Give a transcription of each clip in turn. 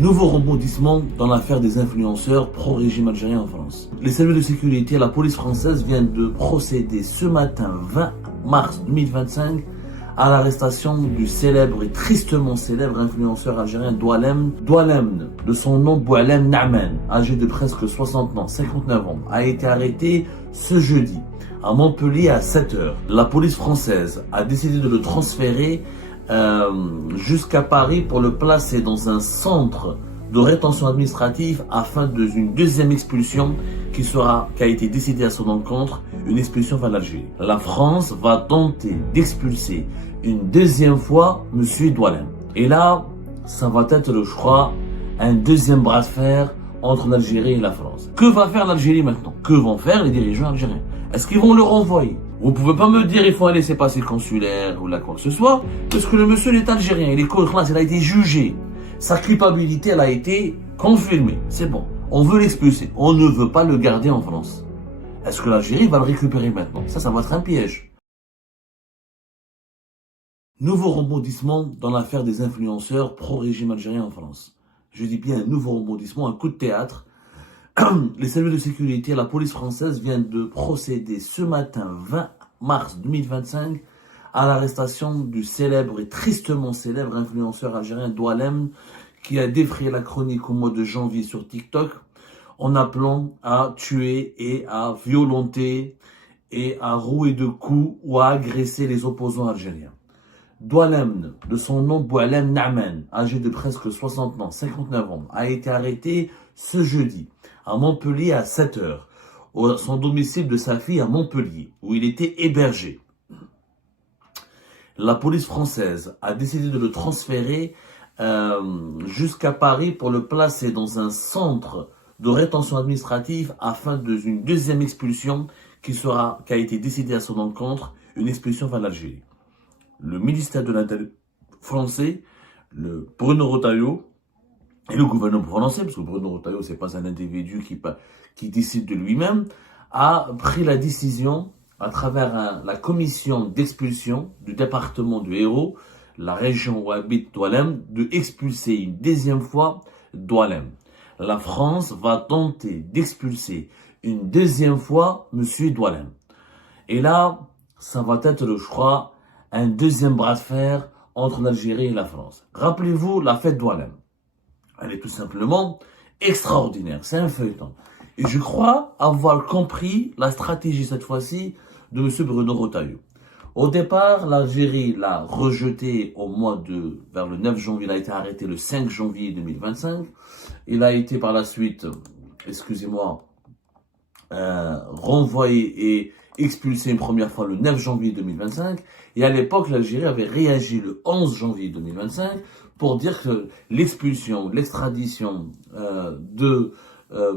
Nouveau rebondissement dans l'affaire des influenceurs pro-régime algérien en France. Les services de sécurité et la police française viennent de procéder ce matin 20 mars 2025 à l'arrestation du célèbre et tristement célèbre influenceur algérien Doualem, de son nom Boualem Naaman, âgé de presque 60 ans, 59 ans, a été arrêté ce jeudi à Montpellier à 7h. La police française a décidé de le transférer jusqu'à Paris pour le placer dans un centre de rétention administrative afin d'une deuxième expulsion qui a été décidée à son encontre, une expulsion vers l'Algérie. La France va tenter d'expulser une deuxième fois M. Doualem. Et là, ça va être, je crois, un deuxième bras de fer entre l'Algérie et la France. Que va faire l'Algérie maintenant? Que vont faire les dirigeants algériens? Est-ce qu'ils vont le renvoyer? Vous pouvez pas me dire il faut un laisser-passer consulaire ou là quoi que ce soit, parce que le monsieur est algérien, il a été jugé. Sa culpabilité, elle a été confirmée. C'est bon. On veut l'expulser. On ne veut pas le garder en France. Est-ce que l'Algérie va le récupérer maintenant? Ça va être un piège. Nouveau rebondissement dans l'affaire des influenceurs pro-régime algérien en France. Je dis bien un nouveau rebondissement, un coup de théâtre. Les services de sécurité et la police française viennent de procéder ce matin 20 mars 2025 à l'arrestation du célèbre et tristement célèbre influenceur algérien Doualem qui a défrayé la chronique au mois de janvier sur TikTok en appelant à tuer et à violenter et à rouer de coups ou à agresser les opposants algériens. Doualem, de son nom Boualem Naaman, âgé de presque 60 ans, 59 ans, a été arrêté ce jeudi à Montpellier à 7h, à son domicile de sa fille à Montpellier, où il était hébergé. La police française a décidé de le transférer jusqu'à Paris pour le placer dans un centre de rétention administrative afin d'une deuxième expulsion qui a été décidée à son encontre, une expulsion vers l'Algérie. Le ministère de l'Intérieur français, le Bruno Retailleau, et le gouvernement français, parce que Bruno Retailleau, c'est pas un individu qui décide de lui-même, a pris la décision à travers la commission d'expulsion du département du Hérault, la région où habite Doualem, de expulser une deuxième fois Doualem. La France va tenter d'expulser une deuxième fois M. Doualem. Et là, ça va être, je crois, un deuxième bras de fer entre l'Algérie et la France. Rappelez-vous la fête Doualem. Elle est tout simplement extraordinaire. C'est un feuilleton. Et je crois avoir compris la stratégie cette fois-ci de M. Bruno Retailleau. Au départ, l'Algérie l'a rejeté vers le 9 janvier. Il a été arrêté le 5 janvier 2025. Il a été par la suite, renvoyé et expulsé une première fois le 9 janvier 2025. Et à l'époque, l'Algérie avait réagi le 11 janvier 2025 pour dire que l'extradition de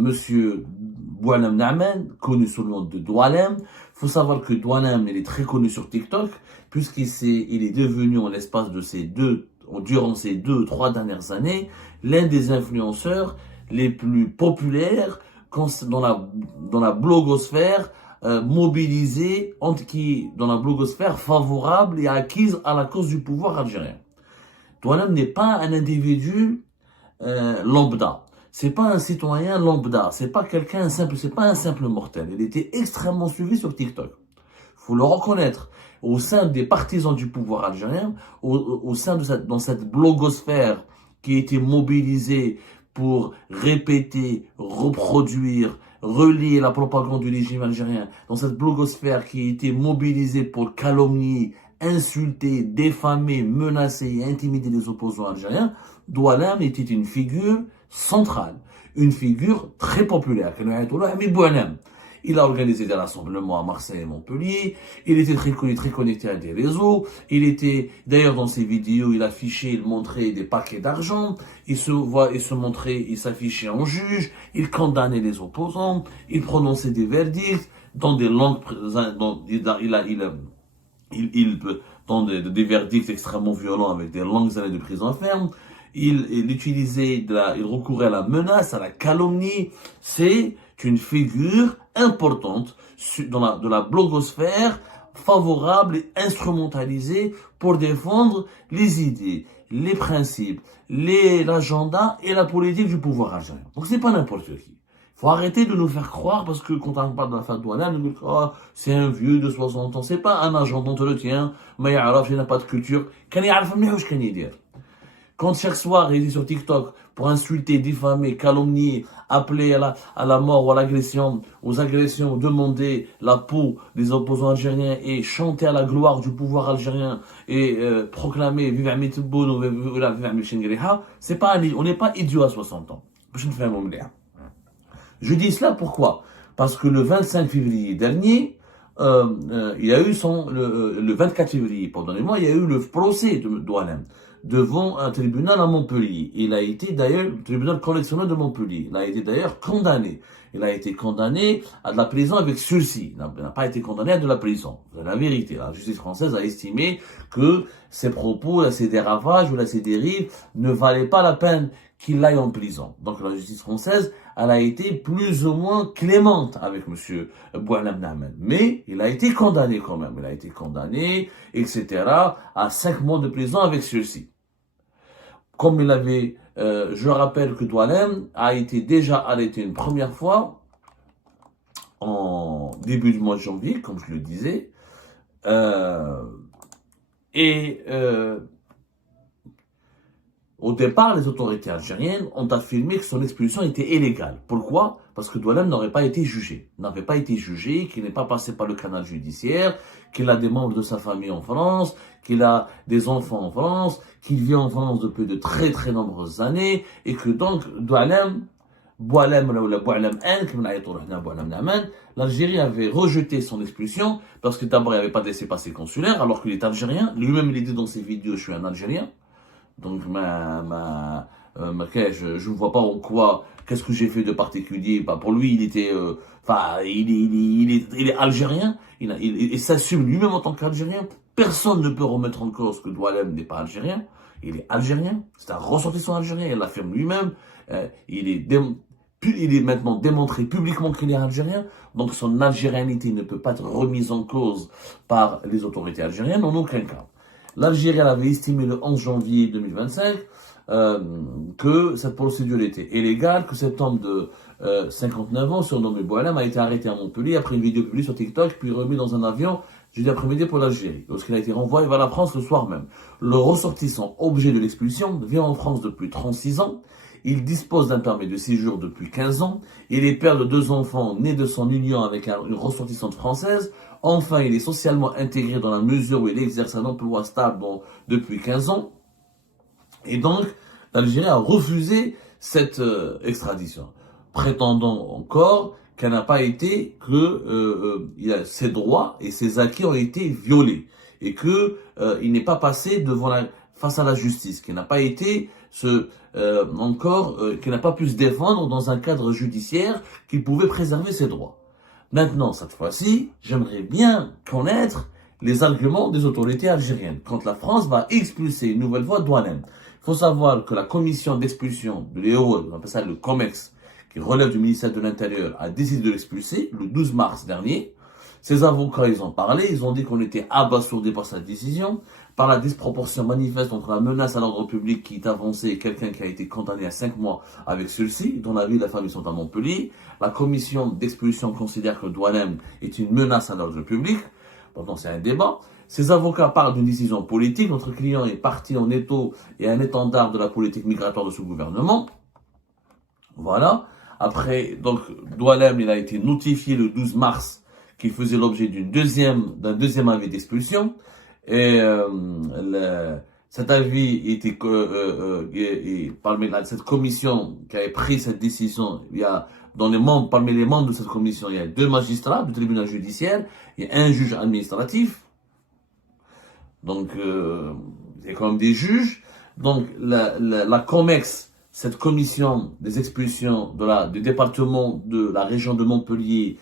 Monsieur Boualem Naaman, connu sous le nom de Doualem. Il faut savoir que Doualem, il est très connu sur TikTok, il est devenu en l'espace de durant ces 2-3 dernières années, l'un des influenceurs les plus populaires dans la blogosphère, mobilisé dans la blogosphère favorable et acquise à la cause du pouvoir algérien. Doualem n'est pas un individu lambda. C'est pas un citoyen lambda. C'est pas c'est pas un simple mortel. Il était extrêmement suivi sur TikTok. Faut le reconnaître. Au sein des partisans du pouvoir algérien, dans cette blogosphère qui a été mobilisée pour répéter, reproduire, relier la propagande du régime algérien, dans cette blogosphère qui a été mobilisée pour calomnier, insulter, diffamer, menacer et intimider les opposants algériens, Doualem était une figure centrale, une figure très populaire. Il a organisé des rassemblements à Marseille et Montpellier, il était très connecté à des réseaux, d'ailleurs dans ses vidéos, il montrait des paquets d'argent, il s'affichait en juge, il condamnait les opposants, il prononçait des verdicts dans des langues, dans des verdicts extrêmement violents avec des longues années de prison ferme. Il recourait à la menace, à la calomnie. C'est une figure importante de la blogosphère, favorable et instrumentalisée pour défendre les idées, les principes, l'agenda et la politique du pouvoir algérien. Donc c'est pas n'importe qui. Il faut arrêter de nous faire croire, parce que quand on parle de la Fadouana, on nous dit oh, c'est un vieux de 60 ans. C'est pas un agent d'entretien, mais il n'a pas de culture. Quand chaque soir il est sur TikTok pour insulter, diffamer, calomnier, appeler à la mort ou à l'agression, aux agressions, demander la peau des opposants algériens et chanter à la gloire du pouvoir algérien et proclamer Viva Mitboun ou Viva Michenguereha, on n'est pas idiot à 60 ans. Je dis cela pourquoi? Parce que le 25 février dernier, il y a eu le 24 février, pardonnez-moi, il y a eu le procès de Doualem devant un tribunal à Montpellier. Il a été d'ailleurs, le tribunal correctionnel de Montpellier, il a été d'ailleurs condamné. Il a été condamné à de la prison avec sursis. Il n'a pas été condamné à de la prison. C'est la vérité. La justice française a estimé que ses propos, ses dérapages ou ses dérives ne valaient pas la peine qu'il aille en prison. Donc la justice française, elle a été plus ou moins clémente avec M. Boualem Namen. Mais il a été condamné quand même. Il a été condamné, etc., à 5 mois de prison avec sursis. Comme il avait, je rappelle que Doualem a été déjà arrêté une première fois en début du mois de janvier, comme je le disais, au départ, les autorités algériennes ont affirmé que son expulsion était illégale. Pourquoi? Parce que Doualem n'aurait pas été jugé. N'avait pas été jugé, qu'il n'est pas passé par le canal judiciaire, qu'il a des membres de sa famille en France, qu'il a des enfants en France, qu'il vit en France depuis de très très nombreuses années, et que donc l'Algérie avait rejeté son expulsion parce que d'abord il n'y avait pas de laissez-passer consulaire alors qu'il est algérien. Lui-même il dit dans ses vidéos je suis un Algérien. Donc je ne vois pas en quoi, qu'est-ce que j'ai fait de particulier. Bah, pour lui il était, il est algérien. Il s'assume lui-même en tant qu'Algérien. Personne ne peut remettre en cause que Doualem n'est pas algérien. Il est algérien. C'est un ressortissant algérien. Il l'affirme lui-même. Il est maintenant démontré publiquement qu'il est algérien, donc son algérianité ne peut pas être remise en cause par les autorités algériennes en aucun cas. L'Algérie avait estimé le 11 janvier 2025 que cette procédure était illégale, que cet homme de 59 ans, surnommé Boualem, a été arrêté à Montpellier après une vidéo publiée sur TikTok, puis remis dans un avion jeudi après-midi pour l'Algérie. Lorsqu'il a été renvoyé vers la France le soir même. Le ressortissant objet de l'expulsion vit en France depuis 36 ans. Il dispose d'un permis de séjour depuis 15 ans. Il est père de 2 enfants nés de son union avec une ressortissante française. Enfin, il est socialement intégré dans la mesure où il exerce un emploi stable depuis 15 ans. Et donc, l'Algérie a refusé cette extradition, prétendant encore qu'elle n'a pas été, ses droits et ses acquis ont été violés et il n'est pas passé face à la justice, qu'il n'a pas été qu'il n'a pas pu se défendre dans un cadre judiciaire qui pouvait préserver ses droits. Maintenant, cette fois-ci, j'aimerais bien connaître les arguments des autorités algériennes quand la France va expulser une nouvelle fois Doualem. Il faut savoir que la commission d'expulsion de l'EO, on appelle ça le COMEX, qui relève du ministère de l'Intérieur, a décidé de l'expulser le 12 mars dernier. Ses avocats, ils ont parlé, ils ont dit qu'on était abasourdis par cette décision, par la disproportion manifeste entre la menace à l'ordre public qui est avancée et quelqu'un qui a été condamné à 5 mois avec celui-ci, dont la vie et la famille sont à Montpellier. La commission d'expulsion considère que Doualem est une menace à l'ordre public. Pourtant, c'est un débat. Ces avocats parlent d'une décision politique. Notre client est parti en étau et un étendard de la politique migratoire de ce gouvernement. Voilà. Après, donc, Doualem, il a été notifié le 12 mars qu'il faisait l'objet d'un deuxième avis d'expulsion. Et cet avis était parmi cette commission qui avait pris cette décision. Il y a parmi les membres de cette commission, il y a 2 magistrats du tribunal judiciaire, il y a un juge administratif. Donc, il y a quand même des juges. Donc, la COMEX, cette commission des expulsions du département de la région de Montpellier,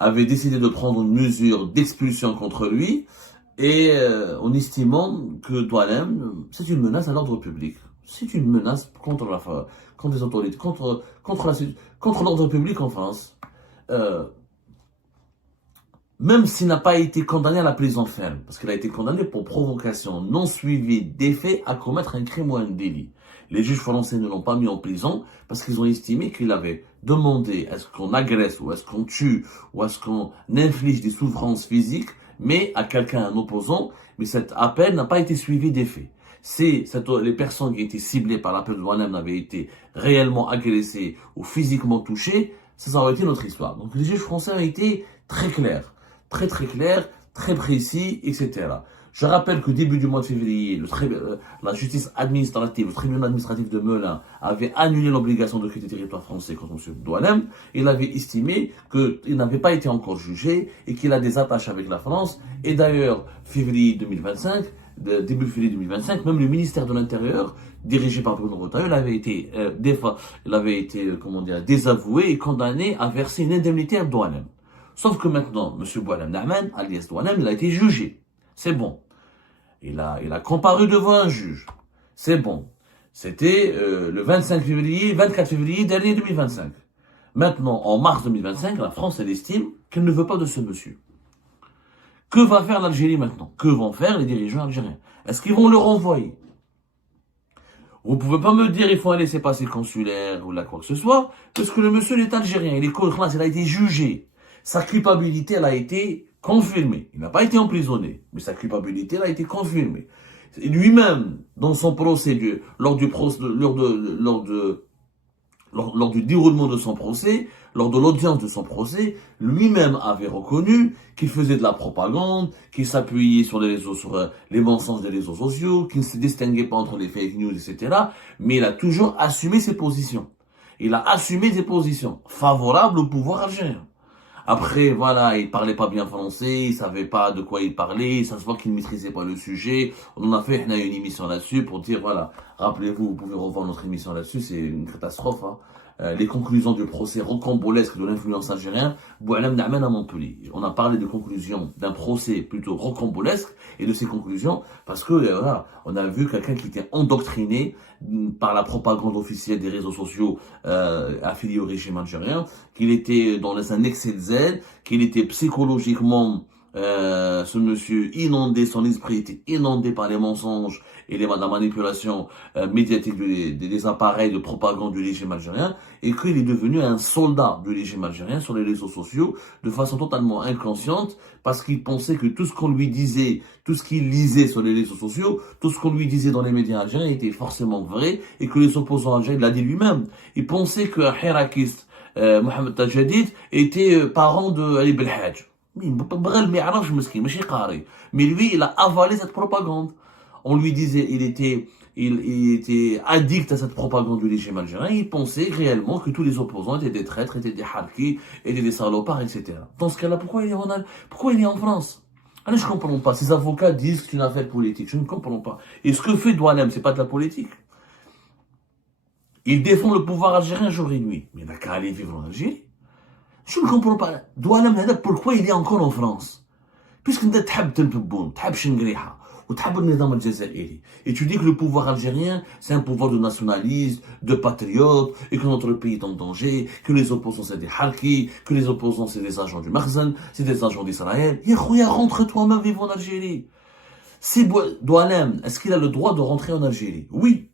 avait décidé de prendre une mesure d'expulsion contre lui, et en estimant que Doualem, c'est une menace à l'ordre public. C'est une menace contre les autorités, contre l'ordre public en France. même s'il n'a pas été condamné à la prison ferme, parce qu'il a été condamné pour provocation non suivie d'effet à commettre un crime ou un délit. Les juges français ne l'ont pas mis en prison parce qu'ils ont estimé qu'il avait demandé à ce qu'on agresse ou à ce qu'on tue ou à ce qu'on inflige des souffrances physiques, mais à quelqu'un, un opposant, mais cet appel n'a pas été suivi d'effet. Si les personnes qui étaient ciblées par l'appel de Douanem n'avaient été réellement agressées ou physiquement touchées, ça aurait été notre histoire. Donc les juges français ont été très clairs, très clairs, très précis, etc. Je rappelle que début du mois de février, la justice administrative, le tribunal administratif de Melun avait annulé l'obligation de quitter le territoire français contre M. Douanem. Il avait estimé qu'il n'avait pas été encore jugé et qu'il a des attaches avec la France. Et d'ailleurs, février 2025, début février 2025, même le ministère de l'Intérieur, dirigé par Bruno Retailleau, il avait été désavoué et condamné à verser une indemnité à Douanem. Sauf que maintenant, M. Boualem Nahman, alias Douanem, il a été jugé. C'est bon. Il a comparu devant un juge. C'est bon. C'était le 24 février dernier 2025. Maintenant, en mars 2025, la France, elle estime qu'elle ne veut pas de ce monsieur. Que va faire l'Algérie maintenant? Que vont faire les dirigeants algériens? Est-ce qu'ils vont le renvoyer? Vous ne pouvez pas me dire il faut un laissez-passer consulaire ou là quoi que ce soit, parce que le monsieur est algérien, il a été jugé. Sa culpabilité, elle a été confirmée. Il n'a pas été emprisonné, mais sa culpabilité, elle a été confirmée. Lui-même, dans son procès, lors du déroulement de son procès, lors de l'audience de son procès, lui-même avait reconnu qu'il faisait de la propagande, qu'il s'appuyait sur les mensonges des réseaux sociaux, qu'il ne se distinguait pas entre les fake news, etc. Mais il a toujours assumé ses positions. Il a assumé ses positions favorables au pouvoir algérien. Après, voilà, il parlait pas bien français, il savait pas de quoi il parlait, ça se voit qu'il ne maîtrisait pas le sujet. On a fait une émission là-dessus pour dire, voilà, rappelez-vous, vous pouvez revoir notre émission là-dessus, c'est une catastrophe, hein. Les conclusions du procès rocambolesque de l'influence algérienne, Boualem Nahman à Montpellier. On a parlé de conclusions d'un procès plutôt rocambolesque et de ces conclusions parce que, voilà, on a vu quelqu'un qui était endoctriné par la propagande officielle des réseaux sociaux affiliés au régime algérien, qu'il était dans un excès de zèle, qu'il était psychologiquement ce monsieur inondé, son esprit était inondé par les mensonges et la manipulation médiatique des appareils de propagande du régime algérien, et qu'il est devenu un soldat du régime algérien sur les réseaux sociaux de façon totalement inconsciente, parce qu'il pensait que tout ce qu'on lui disait, tout ce qu'il lisait sur les réseaux sociaux, tout ce qu'on lui disait dans les médias algériens était forcément vrai, et que les opposants algériens, il l'a dit lui-même, il pensait qu'un hirakiste, Mohamed Tajadid, était parent de Ali Belhadj. Mais lui, il a avalé cette propagande. On lui disait, il était addict à cette propagande du régime algérien. Il pensait réellement que tous les opposants étaient des traîtres, étaient des harkis, étaient des salopards, etc. Dans ce cas-là, pourquoi il est en France? Allez, je ne comprends pas. Ces avocats disent que c'est une affaire politique. Je ne comprends pas. Et ce que fait Douanem, c'est pas de la politique. Il défend le pouvoir algérien jour et nuit. Mais il n'a qu'à aller vivre en Algérie. Je ne comprends pas. Douanem, pourquoi il est encore en France? Puisque tu aimes Tenpeboun, tu aimes Shengriha, ou tu aimes le Nizam al-Jazairi. Et tu dis que le pouvoir algérien, c'est un pouvoir de nationalistes, de patriotes, et que notre pays est en danger, que les opposants c'est des harkis, que les opposants c'est des agents du Makhzen, c'est des agents d'Israël. Yahouya, rentre toi-même vivre en Algérie. Si Douanem, est-ce qu'il a le droit de rentrer en Algérie? Oui.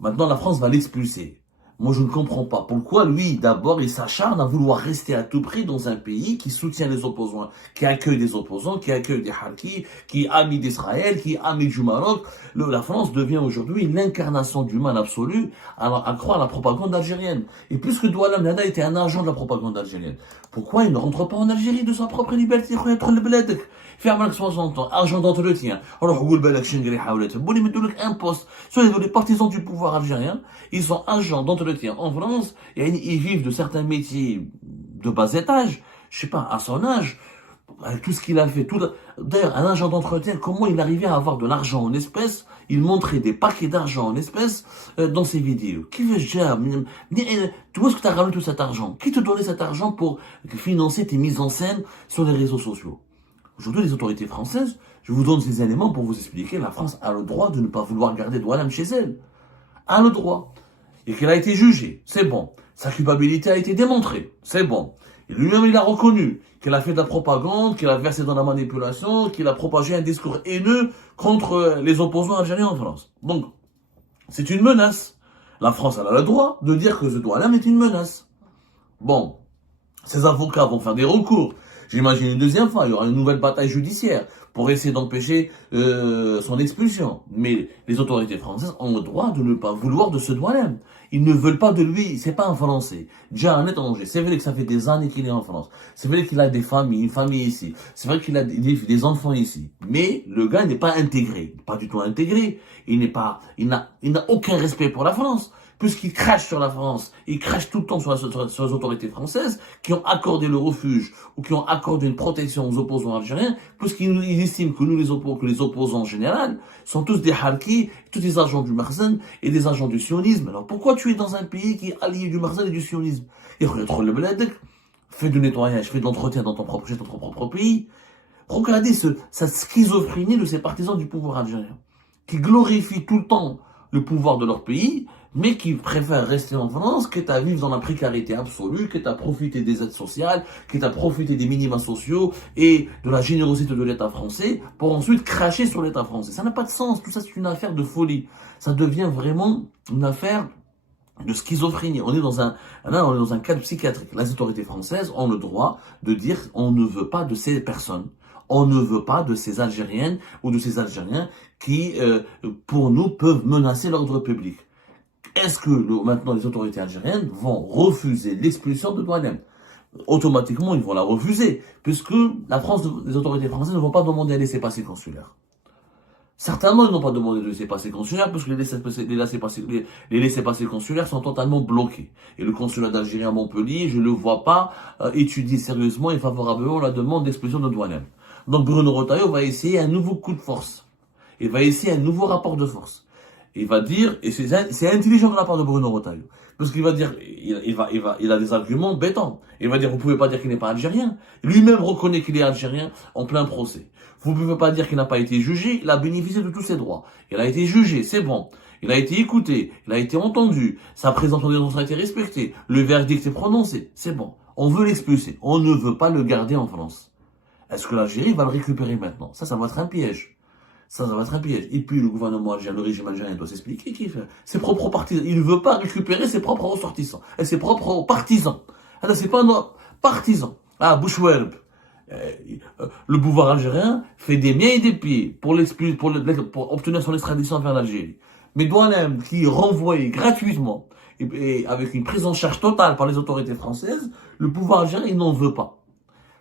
Maintenant, la France va l'expulser. Moi, je ne comprends pas pourquoi lui, d'abord, il s'acharne à vouloir rester à tout prix dans un pays qui soutient les opposants, qui accueille des opposants, qui accueille des harkis, qui est ami d'Israël, qui est ami du Maroc. La France devient aujourd'hui l'incarnation du mal absolu à croire à la propagande algérienne. Et puisque Doualam Nada était un agent de la propagande algérienne, pourquoi il ne rentre pas en Algérie de sa propre liberté? Fait à 60 ans, agent d'entretien. Alors, un poste. Soit les partisans du pouvoir algérien, ils sont agents d'entretien en France, et ils vivent de certains métiers de bas étage. Je sais pas, à son âge, avec tout ce qu'il a fait. D'ailleurs, un agent d'entretien, comment il arrivait à avoir de l'argent en espèces? Il montrait des paquets d'argent en espèces dans ses vidéos. Qui veut dire, où est-ce que tu as ramené tout cet argent? Qui te donnait cet argent pour financer tes mises en scène sur les réseaux sociaux? Aujourd'hui, les autorités françaises, je vous donne ces éléments pour vous expliquer, la France a le droit de ne pas vouloir garder Doualam chez elle. A le droit. Et qu'elle a été jugée, c'est bon. Sa culpabilité a été démontrée, c'est bon. Et lui-même, il a reconnu qu'il a fait de la propagande, qu'il a versé dans la manipulation, qu'il a propagé un discours haineux contre les opposants algériens en France. Donc, c'est une menace. La France, elle a le droit de dire que ce douane est une menace. Bon, ses avocats vont faire des recours. J'imagine une deuxième fois, il y aura une nouvelle bataille judiciaire pour essayer d'empêcher son expulsion. Mais les autorités françaises ont le droit de ne pas vouloir de ce douane. Ils ne veulent pas de lui, c'est pas un Français. Déjà un étranger. C'est vrai que ça fait des années qu'il est en France. C'est vrai qu'il a des familles, une famille ici. C'est vrai qu'il a des enfants ici. Mais le gars n'est pas intégré. Pas du tout intégré. Il n'a aucun respect pour la France. Puisqu'il crache sur la France, il crache tout le temps sur les autorités françaises qui ont accordé le refuge ou qui ont accordé une protection aux opposants algériens, puisqu'ils estiment que nous, que les opposants en général, sont tous des harkis, tous des agents du Marzen et des agents du sionisme. Alors pourquoi tu es dans un pays qui est allié du Marzen et du sionisme? Fais du nettoyage, fais de l'entretien dans ton propre pays. Regardez cette schizophrénie de ces partisans du pouvoir algérien, qui glorifient tout le temps le pouvoir de leur pays, mais qui préfèrent rester en France, quitte à vivre dans la précarité absolue, quitte à profiter des aides sociales, quitte à profiter des minima sociaux et de la générosité de l'État français, pour ensuite cracher sur l'État français. Ça n'a pas de sens, tout ça c'est une affaire de folie. Ça devient vraiment une affaire de schizophrénie. On est dans un cadre psychiatrique. Les autorités françaises ont le droit de dire on ne veut pas de ces personnes. On ne veut pas de ces Algériennes ou de ces Algériens qui, pour nous, peuvent menacer l'ordre public. Est-ce que maintenant les autorités algériennes vont refuser l'expulsion de Douanem? Automatiquement, ils vont la refuser, puisque les autorités françaises ne vont pas demander un laissez-passer consulaire. Certainement, ils n'ont pas demandé de laissez-passer consulaire, parce que les laissez-passer consulaires sont totalement bloqués. Et le consulat d'Algérie à Montpellier, je ne le vois pas étudier sérieusement et favorablement la demande d'expulsion de Douanem. Donc Bruno Retailleau va essayer un nouveau coup de force. Il va essayer un nouveau rapport de force. Il va dire, et c'est intelligent de la part de Bruno Retailleau, parce qu'il va dire, il a des arguments bêtants. Il va dire, vous pouvez pas dire qu'il n'est pas algérien. Lui-même reconnaît qu'il est algérien en plein procès. Vous ne pouvez pas dire qu'il n'a pas été jugé, il a bénéficié de tous ses droits. Il a été jugé, c'est bon. Il a été écouté, il a été entendu, sa présence en détention a été respectée, le verdict est prononcé, c'est bon. On veut l'expulser, on ne veut pas le garder en France. Est-ce que l'Algérie va le récupérer maintenant? Ça va être un piège. Ça va être un piège. Et puis le gouvernement algérien, le régime algérien doit s'expliquer qu'il fait ses propres partisans. Il ne veut pas récupérer ses propres ressortissants et ses propres partisans. Alors c'est pas nos partisans. Ah, Bouchouerb. Le pouvoir algérien fait des miens et des pieds pour obtenir son extradition vers l'Algérie. Mais Douanem, qui est renvoyé gratuitement et avec une prise en charge totale par les autorités françaises, le pouvoir algérien il n'en veut pas.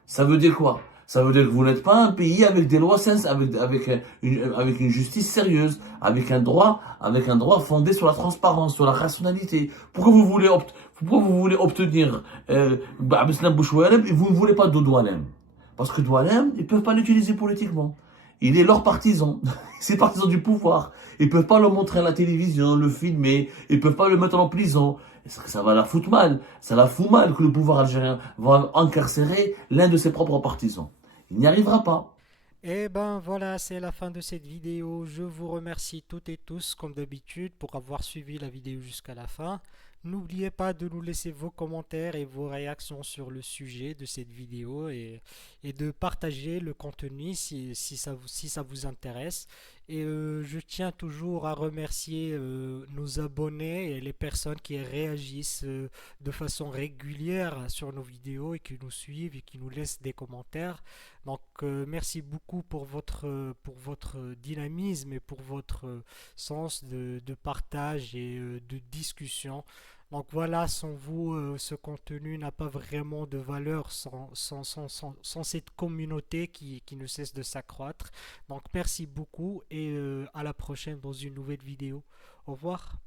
Ça veut dire quoi? Ça veut dire que vous n'êtes pas un pays avec des lois avec une justice sérieuse, avec un droit fondé sur la transparence, sur la rationalité. Pourquoi vous voulez obtenir Abdeslam Bouchouareb et vous ne voulez pas de Douanem? Parce que Douanem, ils peuvent pas l'utiliser politiquement. Il est leur partisan. C'est partisan du pouvoir. Ils peuvent pas le montrer à la télévision, le filmer. Ils peuvent pas le mettre en prison. Ça va la foutre mal. Ça la fout mal que le pouvoir algérien va incarcérer l'un de ses propres partisans. Il n'y arrivera pas. Et ben voilà, c'est la fin de cette vidéo. Je vous remercie toutes et tous, comme d'habitude, pour avoir suivi la vidéo jusqu'à la fin. N'oubliez pas de nous laisser vos commentaires et vos réactions sur le sujet de cette vidéo et de partager le contenu si ça vous intéresse. Et je tiens toujours à remercier nos abonnés et les personnes qui réagissent de façon régulière sur nos vidéos et qui nous suivent et qui nous laissent des commentaires. Donc merci beaucoup pour votre dynamisme et pour votre sens de partage et de discussion. Donc voilà, sans vous, ce contenu n'a pas vraiment de valeur sans cette communauté qui ne cesse de s'accroître. Donc merci beaucoup et à la prochaine dans une nouvelle vidéo. Au revoir.